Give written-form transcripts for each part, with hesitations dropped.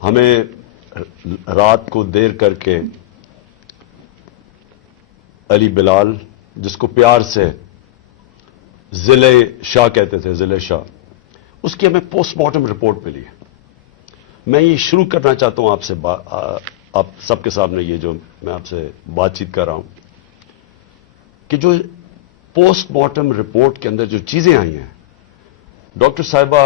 ہمیں رات کو دیر کر کے علی بلال، جس کو پیار سے ضلع شاہ کہتے تھے، ضلع شاہ، اس کی ہمیں پوسٹ مارٹم رپورٹ ملی ہے. میں یہ شروع کرنا چاہتا ہوں آپ سے، آپ سب کے سامنے یہ جو میں آپ سے بات چیت کر رہا ہوں کہ جو پوسٹ مارٹم رپورٹ کے اندر جو چیزیں آئی ہیں، ڈاکٹر صاحبہ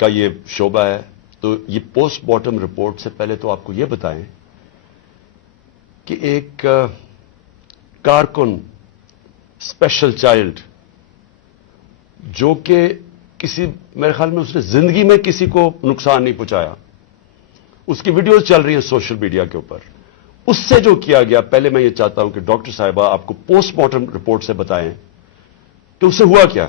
کا یہ شعبہ ہے، تو یہ پوسٹ مارٹم رپورٹ سے پہلے تو آپ کو یہ بتائیں کہ ایک کارکن اسپیشل چائلڈ جو کہ کسی، میرے خیال میں اس نے زندگی میں کسی کو نقصان نہیں پہنچایا، اس کی ویڈیوز چل رہی ہیں سوشل میڈیا کے اوپر، اس سے جو کیا گیا، پہلے میں یہ چاہتا ہوں کہ ڈاکٹر صاحبہ آپ کو پوسٹ مارٹم رپورٹ سے بتائیں کہ اس سے ہوا کیا.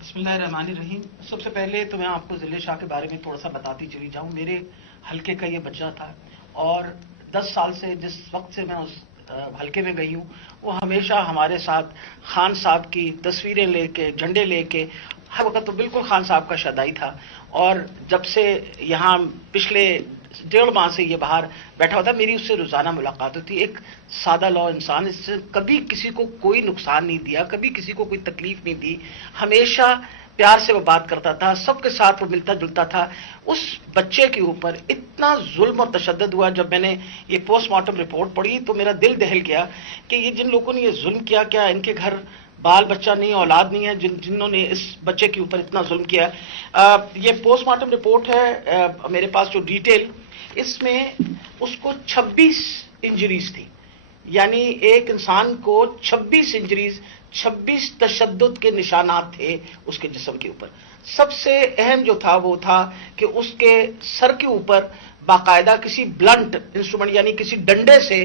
بسم اللہ الرحمن الرحیم. سب سے پہلے تو میں آپ کو ضلع شاہ کے بارے میں تھوڑا سا بتاتی چلی جاؤں. میرے حلقے کا یہ بچہ تھا اور 10 سال سے جس وقت سے میں اس حلقے میں گئی ہوں، وہ ہمیشہ ہمارے ساتھ خان صاحب کی تصویریں لے کے، جھنڈے لے کے، ہر وقت تو بالکل خان صاحب کا شدائی تھا. اور جب سے یہاں پچھلے 1.5 ماہ سے یہ باہر بیٹھا ہوتا، میری اس سے روزانہ ملاقات ہوتی. ایک سادہ لو انسان، اس سے کبھی کسی کو کوئی نقصان نہیں دیا، کبھی کسی کو کوئی تکلیف نہیں دی، ہمیشہ پیار سے وہ بات کرتا تھا، سب کے ساتھ وہ ملتا جلتا تھا. اس بچے کے اوپر اتنا ظلم اور تشدد ہوا. جب میں نے یہ پوسٹ مارٹم رپورٹ پڑھی تو میرا دل دہل گیا کہ یہ جن لوگوں نے یہ ظلم کیا، کیا ان کے گھر بال بچہ نہیں، اولاد نہیں ہے، جنہوں نے اس بچے کے اوپر اتنا ظلم کیا. یہ پوسٹ مارٹم رپورٹ ہے میرے پاس جو ڈیٹیل، اس میں اس کو 26 انجریز تھی. یعنی ایک انسان کو 26 انجریز، 26 تشدد کے نشانات تھے اس کے جسم کے اوپر. سب سے اہم جو تھا وہ تھا کہ اس کے سر کے اوپر باقاعدہ کسی بلنٹ انسٹرومنٹ یعنی کسی ڈنڈے سے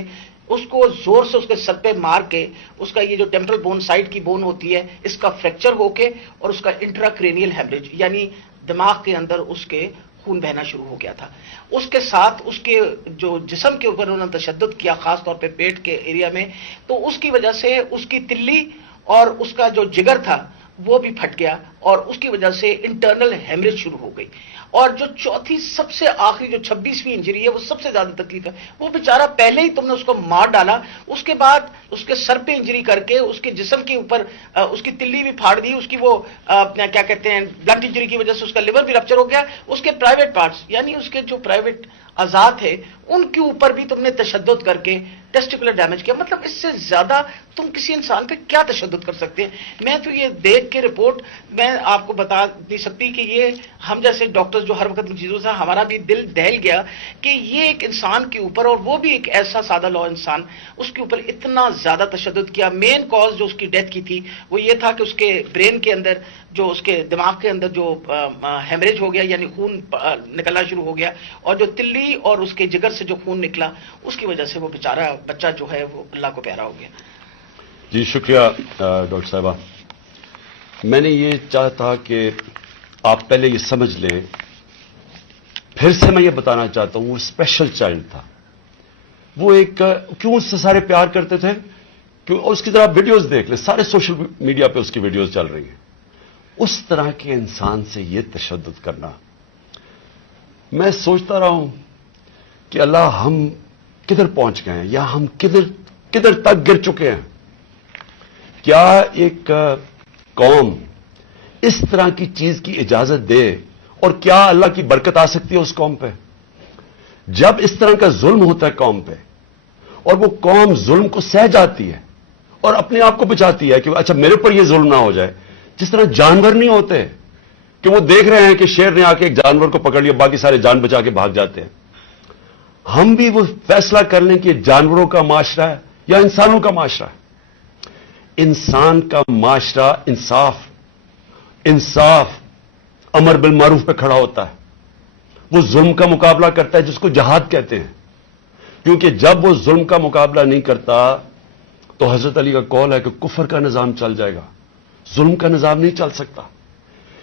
اس کو زور سے اس کے سر پہ مار کے اس کا یہ جو ٹیمپرل بون، سائڈ کی بون ہوتی ہے، اس کا فریکچر ہو کے اور اس کا انٹراکرینیل ہیمریج یعنی دماغ کے اندر اس کے خون بہنا شروع ہو گیا تھا. اس کے ساتھ اس کے جو جسم کے اوپر انہوں نے تشدد کیا، خاص طور پہ پیٹ کے ایریا میں، تو اس کی وجہ سے اس کی تلی اور اس کا جو جگر تھا وہ بھی پھٹ گیا اور اس کی وجہ سے انٹرنل ہیمریج شروع ہو گئی. اور جو چوتھی سب سے آخری جو 26ویں انجری ہے، وہ سب سے زیادہ تکلیف ہے. وہ بیچارہ پہلے ہی تم نے اس کو مار ڈالا، اس کے بعد اس کے سر پہ انجری کر کے اس کے جسم کے اوپر اس کی تلی بھی پھاڑ دی، اس کی وہ کیا کہتے ہیں بلنٹ انجری کی وجہ سے اس کا لیور بھی رپچر ہو گیا. اس کے پرائیویٹ پارٹس یعنی اس کے جو پرائیویٹ اعضاء تھے ان کے اوپر بھی تم نے تشدد کر کے ٹیسٹیکولر ڈیمیج کیا. مطلب اس سے زیادہ تم کسی انسان پہ کیا تشدد کر سکتے ہیں؟ میں تو یہ دیکھ کے رپورٹ میں آپ کو بتا نہیں سکتی کہ یہ ہم جیسے ڈاکٹر جو ہر وقت ان چیزوں سے، ہمارا بھی دل دہل گیا کہ یہ ایک انسان کے اوپر، اور وہ بھی ایک ایسا سادہ لو انسان، اس کے اوپر اتنا زیادہ تشدد کیا. مین کاز جو اس کی ڈیتھ کی تھی وہ یہ تھا کہ اس کے برین کے اندر، جو اس کے دماغ کے اندر جو ہیمریج ہو گیا یعنی خون نکلنا شروع ہو گیا، اور جو تلی اور اس کے جگر سے جو خون نکلا اس کی وجہ سے وہ بیچارہ بچہ جو ہے وہ اللہ کو پیارا ہو گیا. جی شکریہ ڈاکٹر صاحبہ. میں نے یہ چاہا تھا کہ آپ پہلے یہ سمجھ لیں، پھر سے میں یہ بتانا چاہتا ہوں، وہ اسپیشل چائلڈ تھا. وہ ایک کیوں اس سے سارے پیار کرتے تھے؟ کیوں؟ اس کی طرح ویڈیوز دیکھ لیں، سارے سوشل میڈیا پہ اس کی ویڈیوز چل رہی ہیں. اس طرح کے انسان سے یہ تشدد کرنا، میں سوچتا رہا ہوں کہ اللہ ہم کدھر پہنچ گئے ہیں، یا ہم کدھر تک گر چکے ہیں. کیا ایک قوم اس طرح کی چیز کی اجازت دے، اور کیا اللہ کی برکت آ سکتی ہے اس قوم پہ؟ جب اس طرح کا ظلم ہوتا ہے قوم پہ، اور وہ قوم ظلم کو سہ جاتی ہے اور اپنے آپ کو بچاتی ہے کہ اچھا میرے پر یہ ظلم نہ ہو جائے. جس طرح جانور نہیں ہوتے کہ وہ دیکھ رہے ہیں کہ شیر نے آ کے ایک جانور کو پکڑ لیا، باقی سارے جان بچا کے بھاگ جاتے ہیں. ہم بھی وہ فیصلہ کر لیں کہ جانوروں کا معاشرہ ہے یا انسانوں کا معاشرہ ہے. انسان کا معاشرہ انصاف امر بالمعروف پہ کھڑا ہوتا ہے. وہ ظلم کا مقابلہ کرتا ہے جس کو جہاد کہتے ہیں. کیونکہ جب وہ ظلم کا مقابلہ نہیں کرتا تو حضرت علی کا قول ہے کہ کفر کا نظام چل جائے گا، ظلم کا نظام نہیں چل سکتا.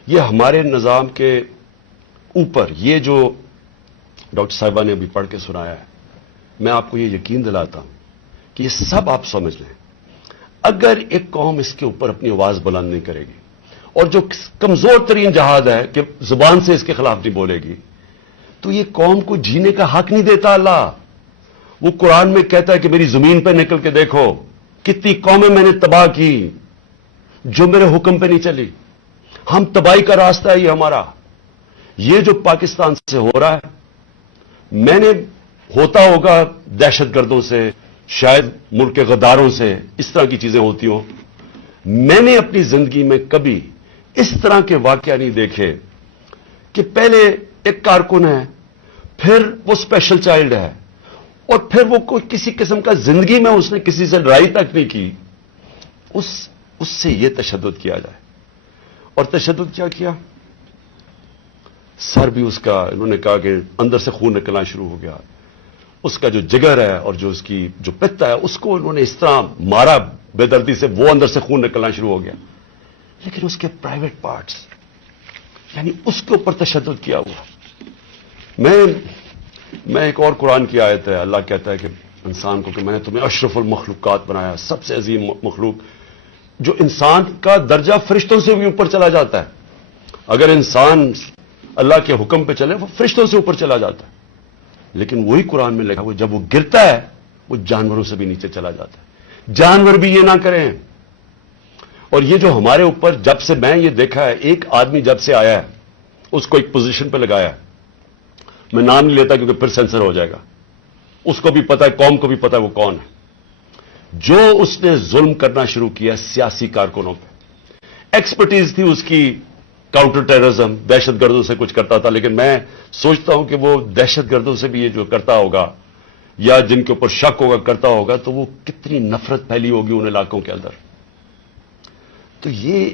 یہ ہمارے نظام کے اوپر یہ جو ڈاکٹر صاحبہ نے ابھی پڑھ کے سنایا ہے، میں آپ کو یہ یقین دلاتا ہوں کہ یہ سب آپ سمجھ لیں. اگر ایک قوم اس کے اوپر اپنی آواز بلند نہیں کرے گی، اور جو کمزور ترین جہاد ہے کہ زبان سے اس کے خلاف نہیں بولے گی، تو یہ قوم کو جینے کا حق نہیں دیتا اللہ. وہ قرآن میں کہتا ہے کہ میری زمین پہ نکل کے دیکھو کتنی قومیں میں نے تباہ کی جو میرے حکم پہ نہیں چلی. ہم تباہی کا راستہ ہے یہ ہمارا. یہ جو پاکستان سے ہو رہا ہے، میں نے ہوتا ہوگا دہشت گردوں سے، شاید ملک کے غداروں سے اس طرح کی چیزیں ہوتی ہوں. میں نے اپنی زندگی میں کبھی اس طرح کے واقعہ نہیں دیکھے کہ پہلے ایک کارکن ہے، پھر وہ اسپیشل چائلڈ ہے، اور پھر وہ کوئی کسی قسم کا زندگی میں اس نے کسی سے لڑائی تک نہیں کی، اس سے یہ تشدد کیا جائے. اور تشدد کیا کیا؟ سر بھی اس کا، انہوں نے کہا کہ اندر سے خون نکلنا شروع ہو گیا. اس کا جو جگر ہے اور جو اس کی جو پتا ہے اس کو انہوں نے اس طرح مارا بے دردی سے، وہ اندر سے خون نکلنا شروع ہو گیا. لیکن اس کے پرائیویٹ پارٹس، یعنی اس کے اوپر تشدد کیا ہوا. میں ایک اور قرآن کی آیت ہے، اللہ کہتا ہے کہ انسان کو کہ میں نے تمہیں اشرف المخلوقات بنایا، سب سے عظیم مخلوق. جو انسان کا درجہ فرشتوں سے بھی اوپر چلا جاتا ہے. اگر انسان اللہ کے حکم پہ چلے وہ فرشتوں سے اوپر چلا جاتا ہے. لیکن وہی قرآن میں لکھا ہوا جب وہ گرتا ہے وہ جانوروں سے بھی نیچے چلا جاتا ہے. جانور بھی یہ نہ کریں. اور یہ جو ہمارے اوپر، جب سے میں یہ دیکھا ہے، ایک آدمی جب سے آیا ہے اس کو ایک پوزیشن پہ لگایا ہے، میں نام نہیں لیتا کیونکہ پھر سینسر ہو جائے گا. اس کو بھی پتا ہے، قوم کو بھی پتا ہے وہ کون ہے. جو اس نے ظلم کرنا شروع کیا سیاسی کارکنوں پہ. ایکسپرٹیز تھی اس کی کاؤنٹر ٹیررزم، دہشت گردوں سے کچھ کرتا تھا. لیکن میں سوچتا ہوں کہ وہ دہشت گردوں سے بھی یہ جو کرتا ہوگا یا جن کے اوپر شک ہوگا کرتا ہوگا تو وہ کتنی نفرت پھیلی ہوگی ان علاقوں کے اندر. تو یہ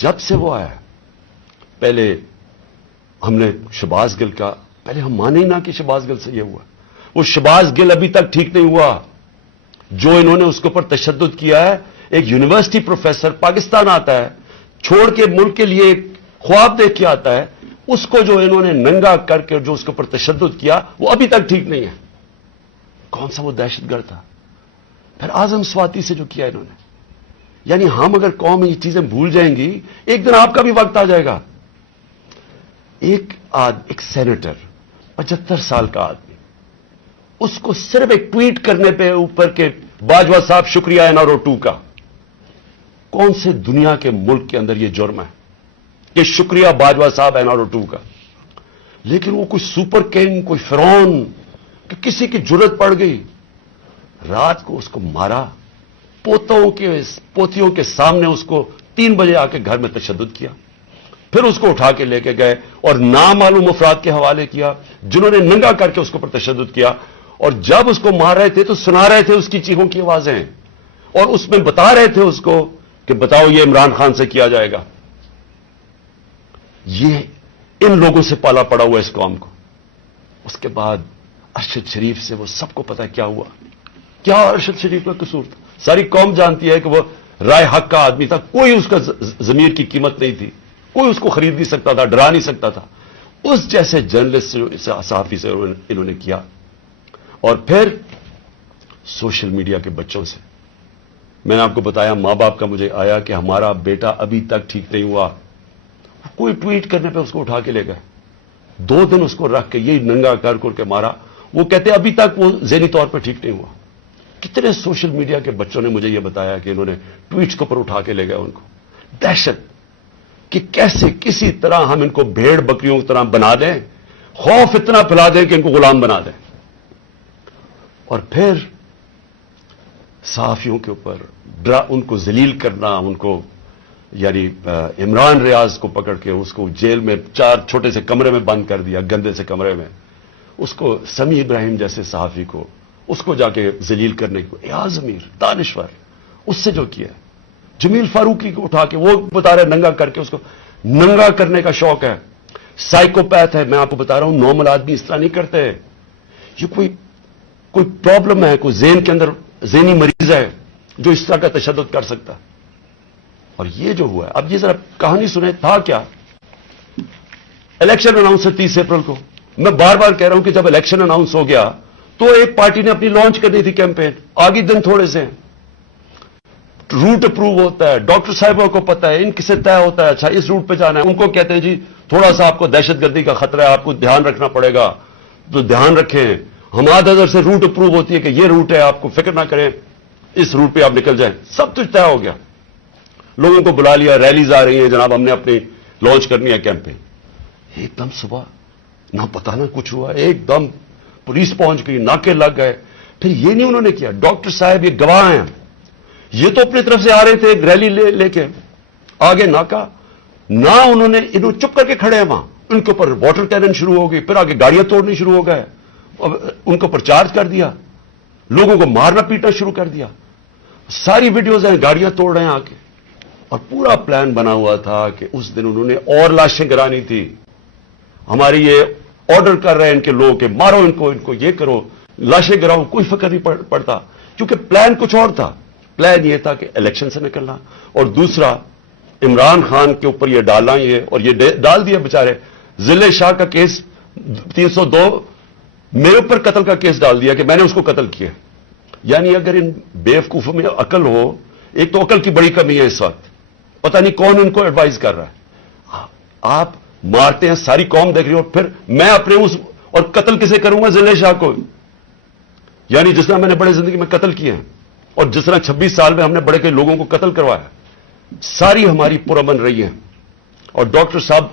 جب سے وہ آیا، پہلے ہم نے شہباز گل کا، پہلے ہم مانے ہی نہ کہ شہباز گل سے یہ ہوا. وہ شہباز گل ابھی تک ٹھیک نہیں ہوا. جو انہوں نے اس کے اوپر تشدد کیا ہے، ایک یونیورسٹی پروفیسر پاکستان آتا ہے، چھوڑ کے ملک کے لیے ایک خواب دیکھ کے آتا ہے، اس کو جو انہوں نے ننگا کر کے جو اس کے اوپر تشدد کیا وہ ابھی تک ٹھیک نہیں ہے. کون سا وہ دہشت گرد تھا؟ پھر اعظم سواتی سے جو کیا انہوں نے. یعنی ہم اگر قوم یہ چیزیں بھول جائیں گی، ایک دن آپ کا بھی وقت آ جائے گا. ایک سینیٹر 75 سال کا آدمی، اس کو صرف ایک ٹویٹ کرنے پہ اوپر کے باجوہ صاحب شکریہ این آر او 2 کا. کون سے دنیا کے ملک کے اندر یہ جرم ہے کہ شکریہ باجوہ صاحب این آر او 2 کا؟ لیکن وہ کوئی سپر کنگ، کوئی فرعون کہ کسی کی جرت پڑ گئی، رات کو اس کو مارا، پوتیوں کے سامنے اس کو 3 بجے آ کے گھر میں تشدد کیا، پھر اس کو اٹھا کے لے کے گئے اور نامعلوم افراد کے حوالے کیا جنہوں نے ننگا کر کے اس کے اوپر تشدد کیا. اور جب اس کو مار رہے تھے تو سنا رہے تھے اس کی چیخوں کی آوازیں، اور اس میں بتا رہے تھے اس کو کہ بتاؤ یہ عمران خان سے کیا جائے گا. یہ ان لوگوں سے پالا پڑا ہوا اس قوم کو. اس کے بعد ارشد شریف سے وہ سب کو پتا کیا ہوا. کیا ارشد شریف کا قصور تھا؟ ساری قوم جانتی ہے کہ وہ رائے حق کا آدمی تھا. کوئی اس کا ضمیر کی قیمت نہیں تھی، کوئی اس کو خرید نہیں سکتا تھا، ڈرا نہیں سکتا تھا. اس جیسے جرنلسٹ صحافی سے انہوں نے کیا. اور پھر سوشل میڈیا کے بچوں سے میں نے آپ کو بتایا، ماں باپ کا مجھے آیا کہ ہمارا بیٹا ابھی تک ٹھیک نہیں ہوا. کوئی ٹویٹ کرنے پہ اس کو اٹھا کے لے گئے، 2 دن اس کو رکھ کے یہی ننگا کر کے مارا. وہ کہتے ابھی تک وہ ذہنی طور پہ ٹھیک نہیں ہوا. کتنے سوشل میڈیا کے بچوں نے مجھے یہ بتایا کہ انہوں نے ٹویٹس کے اوپر اٹھا کے لے گئے ان کو. دہشت کہ کیسے کسی طرح ہم ان کو بھیڑ بکریوں کی طرح بنا دیں، خوف اتنا پھیلا دیں کہ ان کو غلام بنا دیں. اور پھر صحافیوں کے اوپر ان کو ذلیل کرنا، ان کو یعنی عمران ریاض کو پکڑ کے اس کو جیل میں 4 چھوٹے سے کمرے میں بند کر دیا، گندے سے کمرے میں. اس کو سمیع ابراہیم جیسے صحافی کو اس کو جا کے ذلیل کرنے کو، ایاز امیر دانشور اس سے جو کیا. جمیل فاروقی کو اٹھا کے وہ بتا رہے ننگا کر کے، اس کو ننگا کرنے کا شوق ہے. سائیکوپیتھ ہے، میں آپ کو بتا رہا ہوں. نارمل آدمی اس طرح نہیں کرتے. یہ کوئی پرابلم ہے، کوئی ذہن کے اندر ذہنی مریض ہے جو اس طرح کا تشدد کر سکتا. اور یہ جو ہوا ہے، اب یہ ذرا کہانی سنیں. تھا کیا؟ الیکشن اناؤنس ہے 30 اپریل کو. میں بار بار کہہ رہا ہوں کہ جب الیکشن اناؤنس ہو گیا تو ایک پارٹی نے اپنی لانچ کرنی تھی کیمپین. آگے دن تھوڑے سے روٹ اپروو ہوتا ہے، ڈاکٹر صاحبوں کو پتا ہے، ان کسے طے ہوتا ہے اچھا اس روٹ پہ جانا ہے. ان کو کہتے ہیں جی تھوڑا سا آپ کو دہشت گردی کا خطرہ ہے، آپ کو دھیان رکھنا پڑے گا. तो ध्यान रखें, हमारे नजर से रूट अप्रूव होती है कि ये रूट है, आपको फिक्र ना करें, इस रूट पे आप निकल जाएं, सब कुछ तय हो गया। लोगों को बुला लिया, रैलीज आ रही है, जनाब हमने अपनी लॉन्च करनी है कैंपेन। एकदम सुबह ना पता ना कुछ हुआ, एकदम पुलिस पहुंच गई, नाके लग गए। फिर ये नहीं उन्होंने किया, डॉक्टर साहब ये गवाह हैं, ये तो अपनी तरफ से आ रहे थे एक रैली लेके, आगे नाका ना, उन्होंने इन्होंने चुप करके खड़े हैं वहां, उनके ऊपर वाटर कैनन शुरू हो गई, फिर आगे गाड़ियां तोड़नी शुरू हो गए, उनके ऊपर चार्ज कर दिया, लोगों को मारना पीटना शुरू कर दिया। सारी वीडियोज हैं, गाड़ियां तोड़ रहे हैं आके। और पूरा प्लान बना हुआ था कि उस दिन उन्होंने और लाशें गिरानी थी। हमारी ये ऑर्डर कर रहे हैं इनके लोग कि मारो इनको ये करो, लाशें गिराओ, कोई फर्क नहीं पड़ता, क्योंकि प्लान कुछ और था। प्लान ये था कि इलेक्शन से निकलना, और दूसरा इमरान खान के ऊपर ये डालना, ये और ये डाल दिया बेचारे। जिले शाह का केस 302 मेरे ऊपर कत्ल का केस डाल दिया कि मैंने उसको कत्ल किया। यानी अगर इन बेवकूफों में अकल हो, एक तो अकल की बड़ी कमी है इस वक्त, पता नहीं कौन इनको एडवाइस कर रहा है। आप मारते हैं, सारी कौम देख रही हो, फिर मैं अपने उस और कत्ल किसे करूंगा? जिले शाह को। यानी जिस तरह मैंने बड़े जिंदगी में कत्ल किए हैं, और जिस तरह 26 साल में हमने बड़े कई लोगों को कत्ल करवाया, सारी हमारी पुरअमन रही है। और डॉक्टर साहब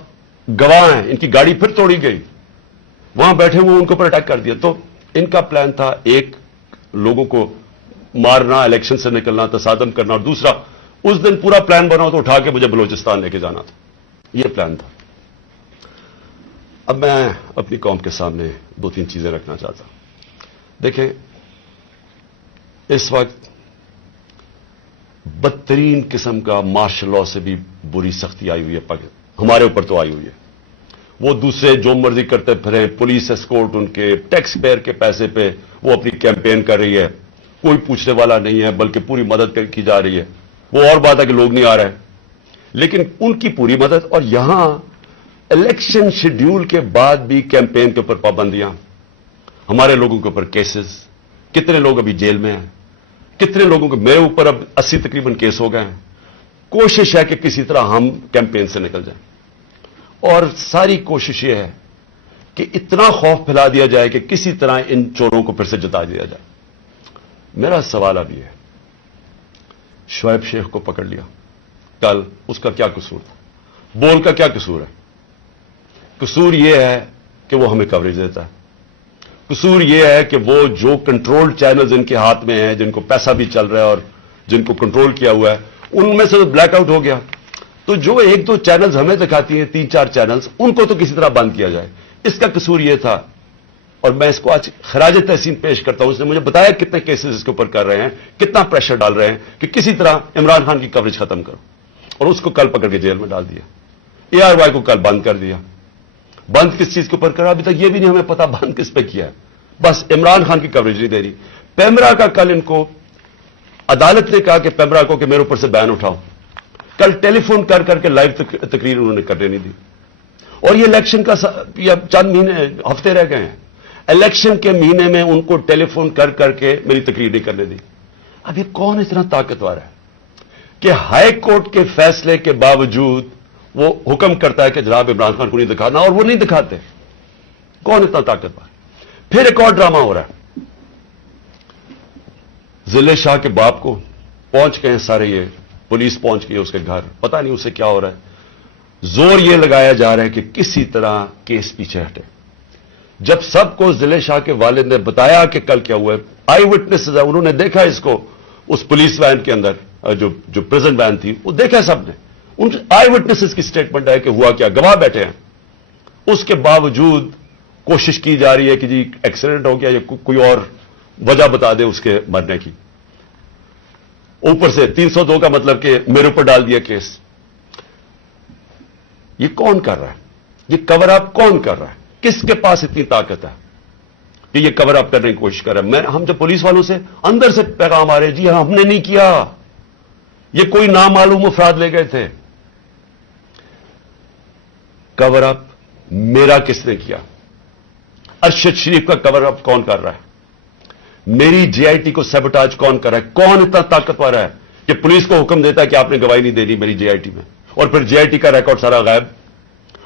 गवाह हैं, इनकी गाड़ी फिर तोड़ी गई, वहां बैठे हुए उनके ऊपर अटैक कर दिया। तो इनका प्लान था एक, लोगों को मारना, इलेक्शन से निकलना, तसादम करना, और दूसरा उस दिन पूरा प्लान बना तो उठा के मुझे बलूचिस्तान लेके जाना था। यह प्लान था। अब मैं अपनी कौम के सामने 2-3 चीजें रखना चाहता हूं। देखें, इस वक्त बदतरीन किस्म का मार्शल लॉ से भी बुरी सख्ती आई हुई है, हमारे ऊपर तो आई हुई है। वो दूसरे जो मर्जी करते फिरे, पुलिस एस्कॉर्ट उनके टैक्स पेयर के पैसे पे वो अपनी कैंपेन कर रही है, कोई पूछने वाला नहीं है, बल्कि पूरी मदद की जा रही है। वो और बात है कि लोग नहीं आ रहे, लेकिन उनकी पूरी मदद। और यहां इलेक्शन शेड्यूल के बाद भी कैंपेन के ऊपर पाबंदियां, हमारे लोगों के ऊपर केसेस, कितने लोग अभी जेल में हैं, कितने लोगों के, मेरे ऊपर अब 80 तकरीबन केस हो गए हैं। कोशिश है कि किसी तरह हम कैंपेन से निकल जाएं, और सारी कोशिश यह है कि इतना खौफ फैला दिया जाए कि किसी तरह इन चोरों को फिर से जिता दिया जाए। मेरा सवाल अब यह है, शुएब शेख को पकड़ लिया कल, उसका क्या कसूर था? बोल का क्या कसूर है? कसूर यह है कि वो हमें कवरेज देता है। कसूर यह है कि वो जो कंट्रोल्ड चैनल्स इनके हाथ में हैं, जिनको पैसा भी चल रहा है और जिनको कंट्रोल किया हुआ है, उनमें से तो ब्लैकआउट हो गया। तो जो 1-2 चैनल्स हमें दिखाती हैं, 3-4 चैनल्स, उनको तो किसी तरह बंद किया जाए। इसका कसूर यह था, और मैं इसको आज खराज तहसीन पेश करता हूं। उसने मुझे बताया कितने केसेस इसके ऊपर कर रहे हैं, कितना प्रेशर डाल रहे हैं कि किसी तरह इमरान खान की कवरेज खत्म करो, और उसको कल पकड़ के जेल में डाल दिया। ARY को कल बंद कर दिया। बंद किस चीज के ऊपर करा, अभी तक यह भी नहीं हमें पता बंद किस पे किया है। बस इमरान खान की कवरेज नहीं दे रही। पेमरा का कल इनको अदालत ने कहा कि पेमरा को कि मेरे ऊपर से बैन उठाओ। कल टेलीफोन कर करके लाइव तकरीर उन्होंने करने नहीं दी। और ये इलेक्शन का चंद महीने, हफ्ते रह गए हैं, इलेक्शन के महीने में उनको टेलीफोन कर करके मेरी तकरीर नहीं करने दी। अब ये कौन इतना ताकतवर है कि हाई कोर्ट के फैसले के बावजूद वो हुक्म करता है कि जनाब इमरान खान को नहीं दिखाना, और वो नहीं दिखाते? कौन इतना ताकतवर? फिर एक और ड्रामा हो रहा है। जिले शाह के बाप को पहुंच गए सारे, ये पुलिस पहुंच गई उसके घर, पता नहीं उसे क्या हो रहा है। जोर ये लगाया जा रहा है कि किसी तरह केस पीछे हटे। जब सबको जिले शाह के वालिद ने बताया कि कल क्या हुआ है, आई विटनेसेस है, उन्होंने देखा इसको उस पुलिस वैन के अंदर, जो प्रेजेंट वैन थी, वो देखा सबने। उन आई विटनेसेस की स्टेटमेंट है कि हुआ क्या, गवाह बैठे हैं। उसके बावजूद कोशिश की जा रही है कि जी एक्सीडेंट हो गया या कोई और वजह बता दे उसके मरने की। ऊपर से 302 का मतलब कि मेरे ऊपर डाल दिया केस। ये कौन कर रहा है? ये कवर अप कौन कर रहा है? किसके पास इतनी ताकत है कि ये कवर अप करने की कोशिश कर रहा है? हम जब पुलिस वालों से अंदर से पैगाम आ रहे, जी हां हमने नहीं किया, ये कोई नामालूम अफराद ले गए थे। कवर अप मेरा किसने किया? अरशद शरीफ का कवर अप कौन कर रहा है? मेरी जेआईटी को सैबोटाज कौन कर रहा है? कौन इतना ताकतवर है कि पुलिस को हुक्म देता है कि आपने गवाही नहीं देनी मेरी जेआईटी में, और फिर जेआईटी का रिकॉर्ड सारा गायब।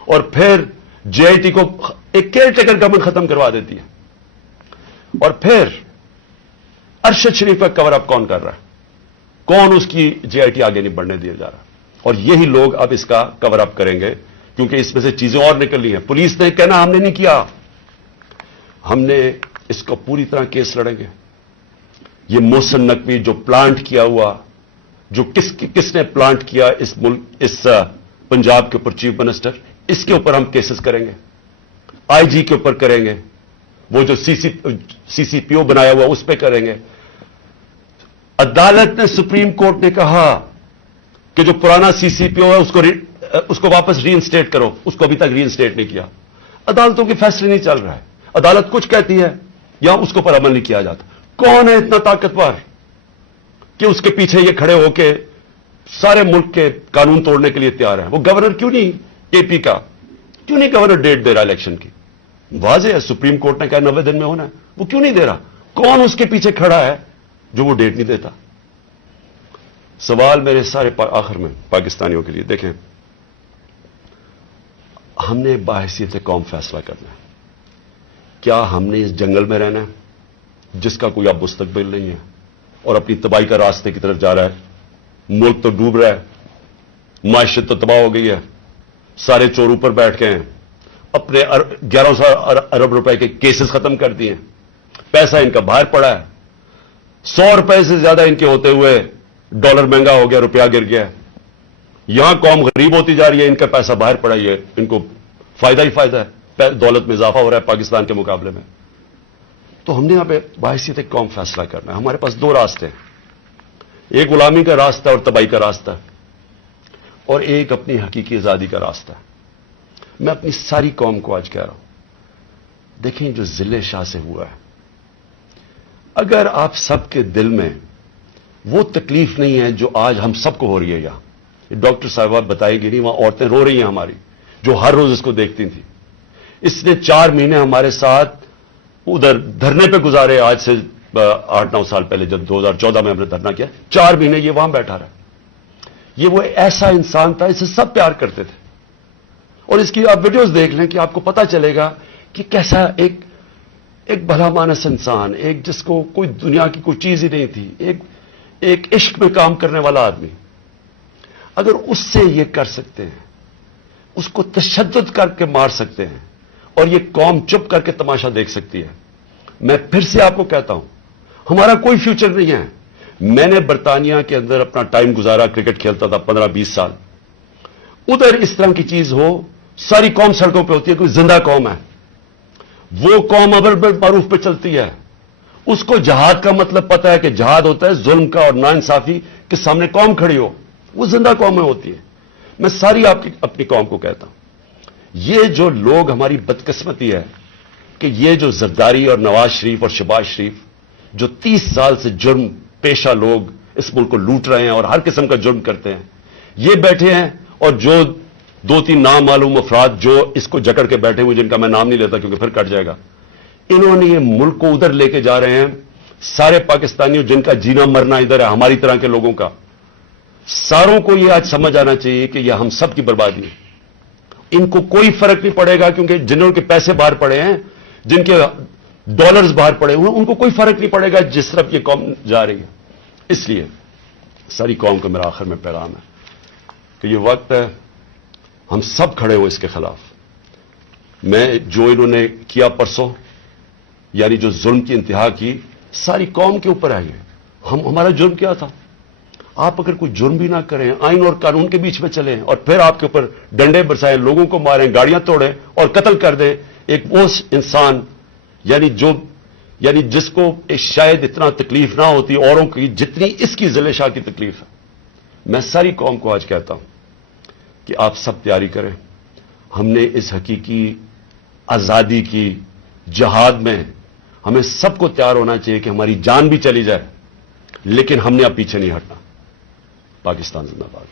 और फिर JIT को एक केयर टेकर गवर्नमेंट खत्म करवा देती है, और फिर अरशद शरीफ का कवर अप कौन कर रहा है? कौन उसकी JIT आगे नहीं बढ़ने दिया जा रहा? और यही लोग अब इसका कवर अप करेंगे, क्योंकि इसमें से चीजें और निकलनी है। पुलिस ने कहना हमने नहीं किया, हमने इसको पूरी तरह केस लड़ेंगे। ये मोहसिन नकवी जो प्लांट किया हुआ, जो किसने प्लांट किया इस मुल्क, इस पंजाब के ऊपर चीफ मिनिस्टर, इसके ऊपर हम केसेस करेंगे, IG के ऊपर करेंगे, वो जो CCPO बनाया हुआ उस पर करेंगे। अदालत ने, सुप्रीम कोर्ट ने कहा कि जो पुराना CCPO है उसको वापस रीइंस्टेट करो, उसको अभी तक रीइंस्टेट नहीं किया। अदालतों के फैसले नहीं चल रहा है, अदालत कुछ कहती है या उसके ऊपर अमल नहीं किया जाता। कौन है इतना ताकतवर कि उसके पीछे ये खड़े होके सारे मुल्क के कानून तोड़ने के लिए तैयार है? वो गवर्नर क्यों नहीं, AP का क्यों नहीं गवर्नर डेट दे रहा इलेक्शन की? वाज़ेह है, सुप्रीम कोर्ट ने कहा 90 दिन में होना है, वो क्यों नहीं दे रहा? कौन उसके पीछे खड़ा है जो वो डेट नहीं देता? सवाल मेरे सारे आखिर में पाकिस्तानियों के लिए, देखें, हमने बाहैसियत कौम फैसला करना है। क्या हमने इस जंगल में रहना है जिसका कोई अब मुस्तकबिल नहीं है और अपनी तबाही का रास्ते की तरफ जा रहा है? मुल्क तो डूब रहा है, माशियत तो तबाह हो गई है, सारे चोर ऊपर बैठ गए हैं, अपने 1100 अरब रुपए के केसेस खत्म कर दिए, पैसा इनका बाहर पड़ा है, 100 रुपए से ज्यादा इनके होते हुए डॉलर महंगा हो गया, रुपया गिर गया। यहां कौम गरीब होती जा रही है, इनका पैसा बाहर पड़ा ही है, इनको फायदा ही फायदा है, दौलत में इजाफा हो रहा है पाकिस्तान के मुकाबले में। तो हमने यहां पे बाहैसियत एक कौम फैसला करना है। हमारे पास 2 रास्ते हैं, एक गुलामी का रास्ता और तबाही का रास्ता, और एक अपनी हकीकी आजादी का रास्ता। मैं अपनी सारी कौम को आज कह रहा हूं, देखें जो जिले शाह से हुआ है, अगर आप सबके दिल में वो तकलीफ नहीं है जो आज हम सबको हो रही है, यहां डॉक्टर साहिबा बताएगी नहीं, वहां औरतें रो रही हैं हमारी, जो हर रोज इसको देखती थी। इसने 4 महीने हमारे साथ उधर धरने पे गुजारे, आज से 8-9 साल पहले जब 2014 में हमने धरना किया, 4 महीने ये वहां बैठा रहा। ये वो ऐसा इंसान था, इसे सब प्यार करते थे। और इसकी आप वीडियोस देख लें कि आपको पता चलेगा कि कैसा एक भला मानस इंसान, एक जिसको कोई दुनिया की कोई चीज ही नहीं थी, एक इश्क में काम करने वाला आदमी, अगर उससे ये कर सकते हैं, उसको तशद्दुद करके मार सकते हैं, और ये कौम चुप करके तमाशा देख सकती है। मैं फिर से आपको कहता हूं, हमारा कोई फ्यूचर नहीं है। मैंने बर्तानिया के अंदर अपना टाइम गुजारा, क्रिकेट खेलता था 15-20 साल। उधर इस तरह की चीज हो, सारी कौम सड़कों पे होती है, कोई जिंदा कौम है, वो कौम अमर मारूफ पे चलती है। उसको जहाद का मतलब पता है कि जहाद होता है जुल्म का और नाइंसाफी के सामने कौम खड़ी हो, वो जिंदा कौमें होती है। मैं सारी आपकी अपनी कौम को कहता हूं, ये जो लोग, हमारी बदकिस्मती है कि ये जो जरदारी और नवाज शरीफ और शहबाज शरीफ, जो 30 साल से जुर्म पेशा लोग इस मुल्क को लूट रहे हैं और हर किस्म का जुर्म करते हैं, ये बैठे हैं, और जो 2-3 नामालूम अफराद जो इसको जकड़ के बैठे हुए, जिनका मैं नाम नहीं लेता क्योंकि फिर कट जाएगा, इन्होंने ये मुल्क को उधर लेके जा रहे हैं। सारे पाकिस्तानियों जिनका जीना मरना इधर है, हमारी तरह के लोगों का, सारों को ये आज समझ आना चाहिए कि यह हम सब की बर्बादी है। इनको कोई फर्क नहीं पड़ेगा, क्योंकि जिन्हों के पैसे बाहर पड़े हैं, जिनके डॉलर्स बाहर पड़े हुए, उनको कोई फर्क नहीं पड़ेगा जिस तरफ ये कौम जा रही है। इसलिए सारी कौम को मेरा आखिर में पैगाम है कि ये वक्त है हम सब खड़े हो इसके खिलाफ। मैं जो इन्होंने किया परसों, यानी जो जुल्म की इंतहा की, सारी कौम के ऊपर है ये। हमारा जुर्म क्या था? आप अगर कोई जुर्म भी ना करें, आइन और कानून के बीच में चलें, और फिर आपके ऊपर डंडे बरसाएं, लोगों को मारें, गाड़ियां तोड़ें और कत्ल कर दें, एक वो इंसान यानी जिसको शायद इतना तकलीफ ना होती औरों की जितनी इसकी जिले शाह की तकलीफ है। मैं सारी कौम को आज कहता हूं कि आप सब तैयारी करें। हमने इस हकीकी आजादी की जहाद में हमें सबको तैयार होना चाहिए कि हमारी जान भी चली जाए, लेकिन हमने अब पीछे नहीं हटना। पाकिस्तान जिंदाबाद।